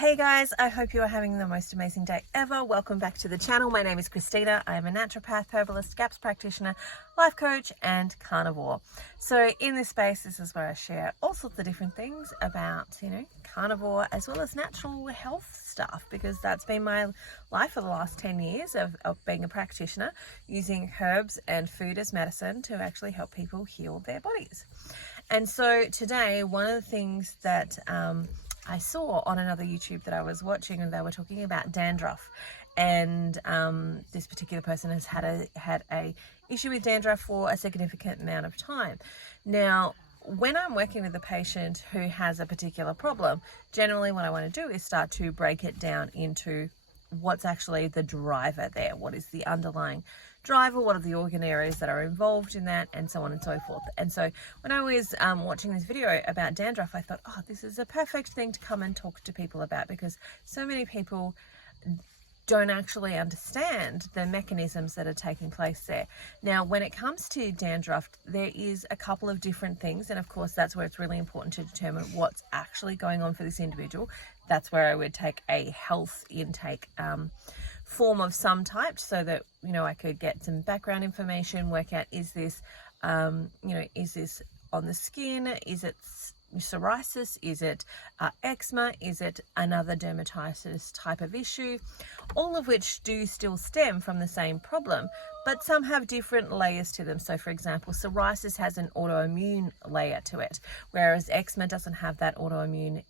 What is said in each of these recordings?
Hey guys, I hope you are having the most amazing day ever. Welcome back to the channel. My name is Christina. I am a naturopath, herbalist, GAPS practitioner, life coach, and carnivore. So in this space, this is where I share all sorts of different things about, carnivore as well as natural health stuff, because that's been my life for the last 10 years of being a practitioner, using herbs and food as medicine to actually help people heal their bodies. And so today, one of the things that I saw on another YouTube that I was watching, and they were talking about dandruff, and this particular person has had a issue with dandruff for a significant amount of time. Now, when I'm working with a patient who has a particular problem, generally what I want to do is start to break it down into what's actually the driver there, what is the underlying driver, what are the organ areas that are involved in that, and so on and so forth. And so when I was watching this video about dandruff, I thought, oh, this is a perfect thing to come and talk to people about, because so many people don't actually understand the mechanisms that are taking place there. Now, when it comes to dandruff, there is a couple of different things, and of course that's where it's really important to determine what's actually going on for this individual. That's where I would take a health intake form of some type, so that I could get some background information, work out, is this is this on the skin, is it psoriasis, is it eczema, is it another dermatitis type of issue, all of which do still stem from the same problem, but some have different layers to them. So for example, psoriasis has an autoimmune layer to it, whereas eczema doesn't have that autoimmune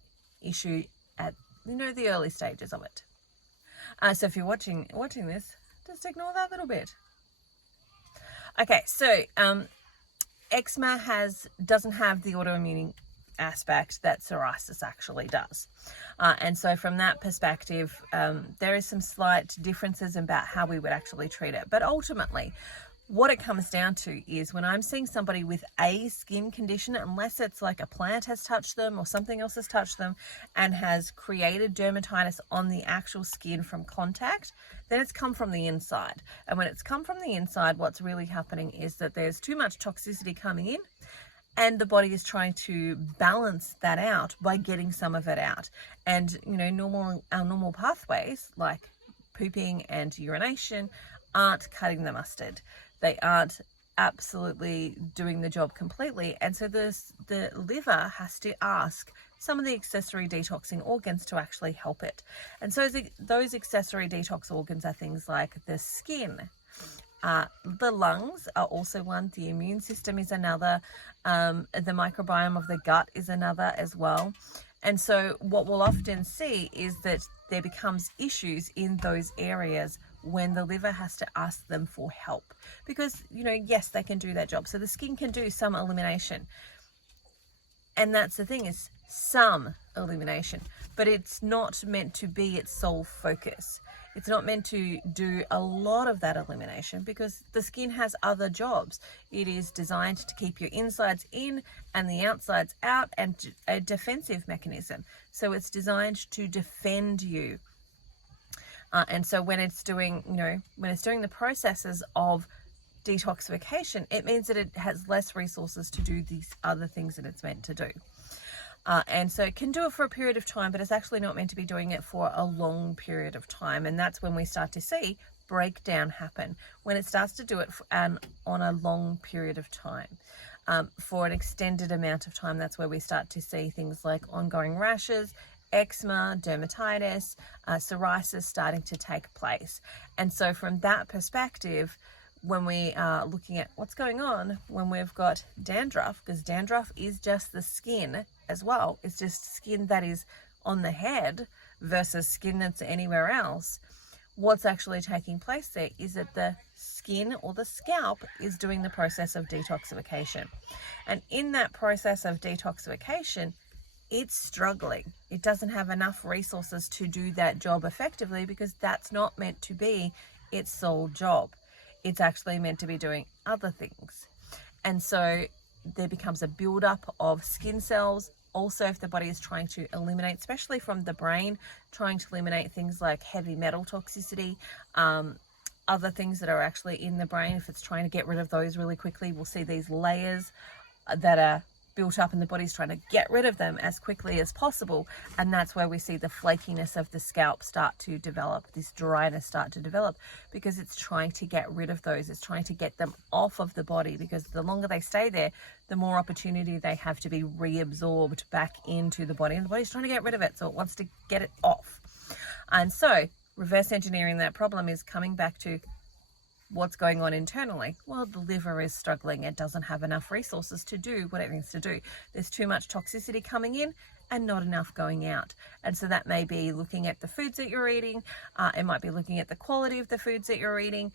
issue at the early stages of it. So if you're watching this, just ignore that little bit. Okay, so eczema doesn't have the autoimmune aspect that psoriasis actually does, and so from that perspective, there is some slight differences about how we would actually treat it. But ultimately, what it comes down to is, when I'm seeing somebody with a skin condition, unless it's like a plant has touched them or something else has touched them and has created dermatitis on the actual skin from contact, then it's come from the inside. And when it's come from the inside, what's really happening is that there's too much toxicity coming in, and the body is trying to balance that out by getting some of it out. And our normal pathways like pooping and urination aren't cutting the mustard. They aren't absolutely doing the job completely. And so the liver has to ask some of the accessory detoxing organs to actually help it. And so those accessory detox organs are things like the skin, the lungs are also one, the immune system is another, the microbiome of the gut is another as well. And so what we'll often see is that there becomes issues in those areas when the liver has to ask them for help, because yes, they can do that job. So the skin can do some elimination, and that's the thing, is some elimination, but it's not meant to be its sole focus. It's not meant to do a lot of that elimination, because the skin has other jobs. It is designed to keep your insides in and the outsides out, and a defensive mechanism. So it's designed to defend you. And so when it's doing, the processes of detoxification, it means that it has less resources to do these other things that it's meant to do. And so it can do it for a period of time, but it's actually not meant to be doing it for a long period of time. And that's when we start to see breakdown happen, when it starts to do it on a long period of time. For an extended amount of time, that's where we start to see things like ongoing rashes, eczema, dermatitis, psoriasis starting to take place. And so from that perspective, when we are looking at what's going on when we've got dandruff, because dandruff is just the skin as well, it's just skin that is on the head versus skin that's anywhere else, what's actually taking place there is that the skin or the scalp is doing the process of detoxification. And in that process of detoxification, it's struggling. It doesn't have enough resources to do that job effectively, because that's not meant to be its sole job. It's actually meant to be doing other things. And so there becomes a buildup of skin cells. Also, if the body is trying to eliminate, especially from the brain, trying to eliminate things like heavy metal toxicity, other things that are actually in the brain, if it's trying to get rid of those really quickly, we'll see these layers that are built up and the body's trying to get rid of them as quickly as possible. And that's where we see the flakiness of the scalp start to develop, this dryness start to develop, because it's trying to get rid of those. It's trying to get them off of the body, because the longer they stay there, the more opportunity they have to be reabsorbed back into the body, and the body's trying to get rid of it, so it wants to get it off. And so reverse engineering that problem is coming back to what's going on internally. Well, the liver is struggling. It doesn't have enough resources to do what it needs to do. There's too much toxicity coming in and not enough going out. And so that may be looking at the foods that you're eating. It might be looking at the quality of the foods that you're eating.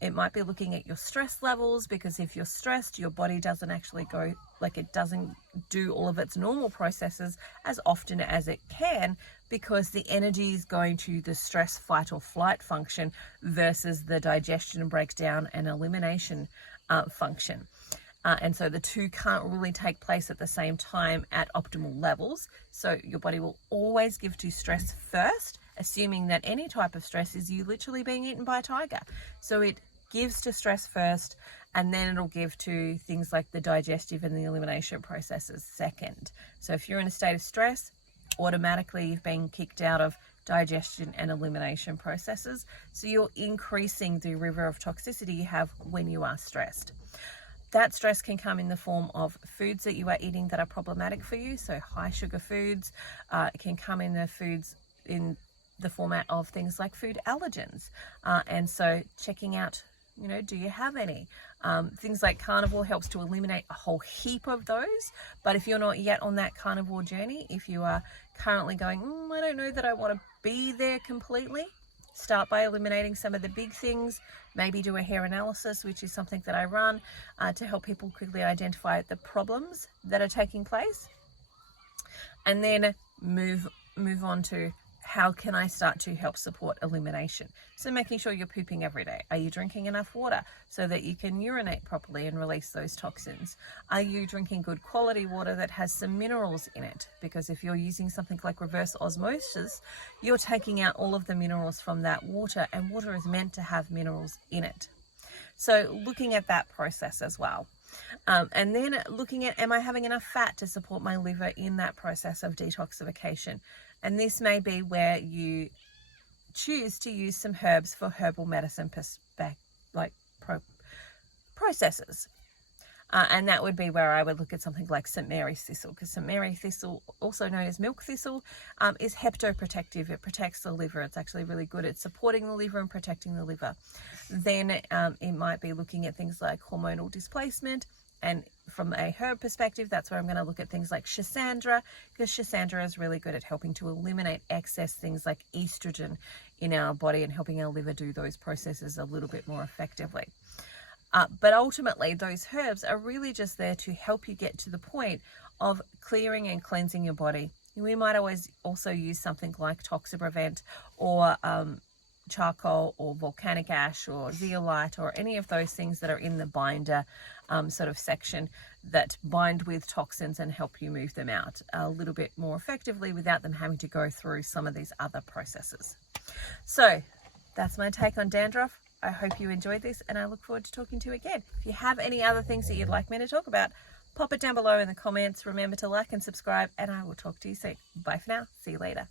It might be looking at your stress levels, because if you're stressed, your body doesn't actually go, like, it doesn't do all of its normal processes as often as it can, because the energy is going to the stress, fight or flight function versus the digestion, breakdown and elimination function. And so the two can't really take place at the same time at optimal levels. So your body will always give to stress first, assuming that any type of stress is you literally being eaten by a tiger. So it gives to stress first, and then it'll give to things like the digestive and the elimination processes second. So if you're in a state of stress, automatically you've been kicked out of digestion and elimination processes. So you're increasing the river of toxicity you have when you are stressed. That stress can come in the form of foods that you are eating that are problematic for you. So high sugar foods. It can come in the foods in the format of things like food allergens. And so checking out, do you have any? Things like carnivore helps to eliminate a whole heap of those. But if you're not yet on that carnivore journey, if you are currently going, I don't know that I want to be there completely, start by eliminating some of the big things. Maybe do a hair analysis, which is something that I run to help people quickly identify the problems that are taking place. And then move on to, how can I start to help support elimination? So making sure you're pooping every day. Are you drinking enough water so that you can urinate properly and release those toxins? Are you drinking good quality water that has some minerals in it? Because if you're using something like reverse osmosis, you're taking out all of the minerals from that water, and water is meant to have minerals in it. So looking at that process as well. And then looking at, am I having enough fat to support my liver in that process of detoxification? And this may be where you choose to use some herbs for herbal medicine processes. And that would be where I would look at something like St. Mary's thistle, because St. Mary thistle, also known as milk thistle, is hepatoprotective. It protects the liver. It's actually really good at supporting the liver and protecting the liver. Then it might be looking at things like hormonal displacement. And from a herb perspective, that's where I'm going to look at things like Schisandra, because Schisandra is really good at helping to eliminate excess things like estrogen in our body and helping our liver do those processes a little bit more effectively. But ultimately, those herbs are really just there to help you get to the point of clearing and cleansing your body. We might always also use something like Toxiprevent or charcoal or volcanic ash or zeolite or any of those things that are in the binder sort of section that bind with toxins and help you move them out a little bit more effectively without them having to go through some of these other processes. So that's my take on dandruff. I hope you enjoyed this, and I look forward to talking to you again. If you have any other things that you'd like me to talk about, pop it down below in the comments. Remember to like and subscribe, and I will talk to you soon. Bye for now. See you later.